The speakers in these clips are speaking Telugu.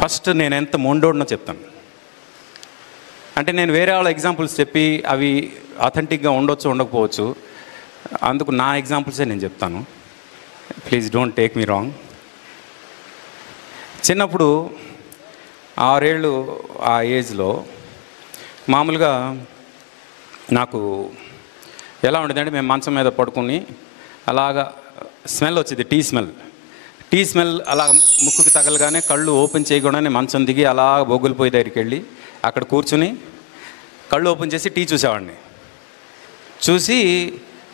ఫస్ట్ నేను ఎంత మొండోడినో చెప్తాను. అంటే నేను వేరే వాళ్ళ ఎగ్జాంపుల్స్ చెప్పి అవి అథెంటిక్గా ఉండొచ్చు ఉండకపోవచ్చు, అందుకు నా ఎగ్జాంపుల్సే నేను చెప్తాను. Please don't take me wrong. చిన్నప్పుడు 6 ఏళ్ళు ఆ ఏజ్లో మామూలుగా నాకు ఎలా ఉండేదంటే, మేము మంచం మీద పడుకుని అలాగా స్మెల్ వచ్చేది, టీ స్మెల్ అలా ముక్కుకి తగలగానే కళ్ళు ఓపెన్ చేయకుండానే మంచం దిగి అలా బొగ్గులు పోయి దగ్గరికి వెళ్ళి అక్కడ కూర్చుని కళ్ళు ఓపెన్ చేసి టీ చూసేవాడిని. చూసి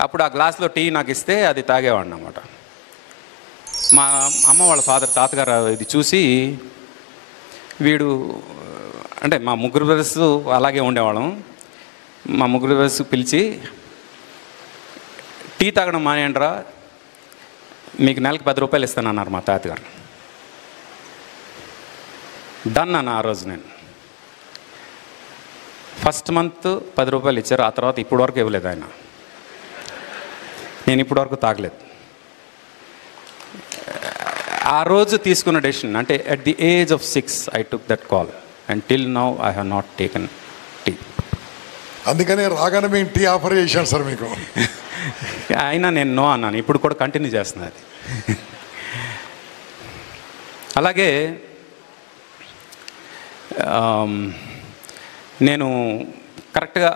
అప్పుడు ఆ గ్లాస్లో టీ నాకు ఇస్తే అది తాగేవాడిని అన్నమాట. మా అమ్మ వాళ్ళ తాతగారు ఇది చూసి, వీడు అంటే మా ముగ్గురు బ్రదర్స్ అలాగే ఉండేవాళ్ళం, మా ముగ్గురు బ్రదర్స్ పిలిచి, టీ తాగడం మానేయండిరా, మీకు నెలకు 10 రూపాయలు ఇస్తానన్నారు మా తాతగారు. డన్ అన్న. ఆ రోజు నేను ఫస్ట్ మంత్ 10 రూపాయలు ఇచ్చారు, ఆ తర్వాత ఇప్పటి వరకు ఇవ్వలేదు ఆయన. నేను ఇప్పటి వరకు తాగలేదు. ఆ రోజు తీసుకున్న డెసిషన్, అంటే at the age of 6 I took that call and till now I have not taken tea. అందుకనే రాగానే మేము టీ ఆఫర్ చేశాను సార్ మీకు. అయినా నేను నో అన్నాను, ఇప్పుడు కూడా కంటిన్యూ చేస్తున్నా అది. అలాగే నేను కరెక్ట్గా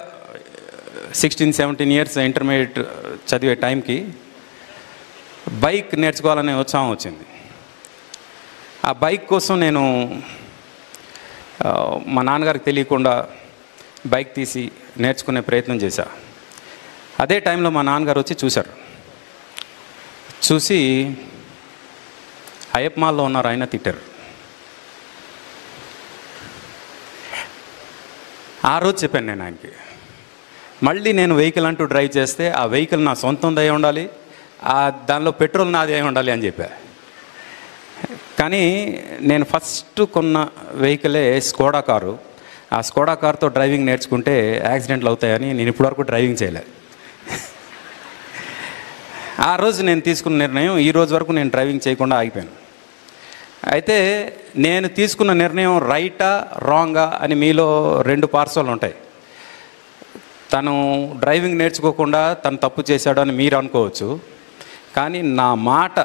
16-17 ఇయర్స్ ఇంటర్మీడియట్ చదివే టైంకి బైక్ నేర్చుకోవాలనే ఉత్సాహం వచ్చింది. ఆ బైక్ కోసం నేను మా నాన్నగారికి తెలియకుండా బైక్ తీసి నేర్చుకునే ప్రయత్నం చేశా. అదే టైంలో మా నాన్నగారు వచ్చి చూశారు. చూసి అయ్యప్ప మాల్లో ఉన్నారు ఆయన తిట్టారు. ఆ రోజు చెప్పాను నేను ఆయనకి, మళ్ళీ నేను వెహికల్ అంటూ డ్రైవ్ చేస్తే ఆ వెహికల్ నా సొంతంది అయి ఉండాలి, దానిలో పెట్రోల్ నాది అయి ఉండాలి అని చెప్పా. కానీ నేను ఫస్ట్ కొన్న వెహికలే స్కోడా కారు. ఆ స్కోడా కార్తో డ్రైవింగ్ నేర్చుకుంటే యాక్సిడెంట్లు అవుతాయని నేను ఇప్పటివరకు డ్రైవింగ్ చేయలేదు. ఆ రోజు నేను తీసుకున్న నిర్ణయం, ఈ రోజు వరకు నేను డ్రైవింగ్ చేయకుండా ఆగిపోయాను. అయితే నేను తీసుకున్న నిర్ణయం రైటా రాంగా అని మీలో 2 పార్శ్వాలు ఉంటాయి. తను డ్రైవింగ్ నేర్చుకోకుండా తను తప్పు చేశాడు అని మీరు అనుకోవచ్చు, కానీ నా మాట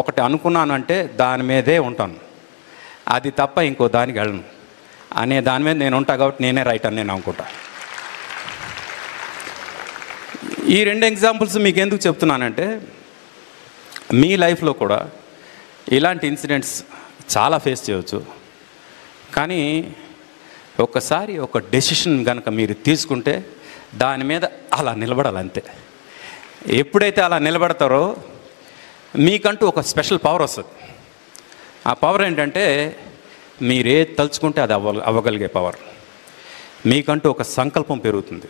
ఒకటి అనుకున్నానంటే దాని మీదే ఉంటాను, అది తప్ప ఇంకో దానికి వెళ్ళను అనే దాని మీద నేను ఉంటాను. కాబట్టి నేనే రైట్ అని నేను అనుకుంటా. ఈ 2 ఎగ్జాంపుల్స్ మీకు ఎందుకు చెప్తున్నానంటే, మీ లైఫ్లో కూడా ఇలాంటి ఇన్సిడెంట్స్ చాలా ఫేస్ చేయవచ్చు. కానీ ఒక్కసారి ఒక డెసిషన్ కనుక మీరు తీసుకుంటే దాని మీద అలా నిలబడాలి అంతే. ఎప్పుడైతే అలా నిలబడతారో మీకంటూ ఒక స్పెషల్ పవర్ వస్తుంది. ఆ పవర్ ఏంటంటే, మీరే తలుచుకుంటే అది అవ్వగలిగే పవర్. మీకంటూ ఒక సంకల్పం పెరుగుతుంది.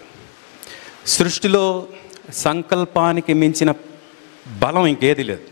సృష్టిలో సంకల్పానికి మించిన బలం ఇంకేది లేదు.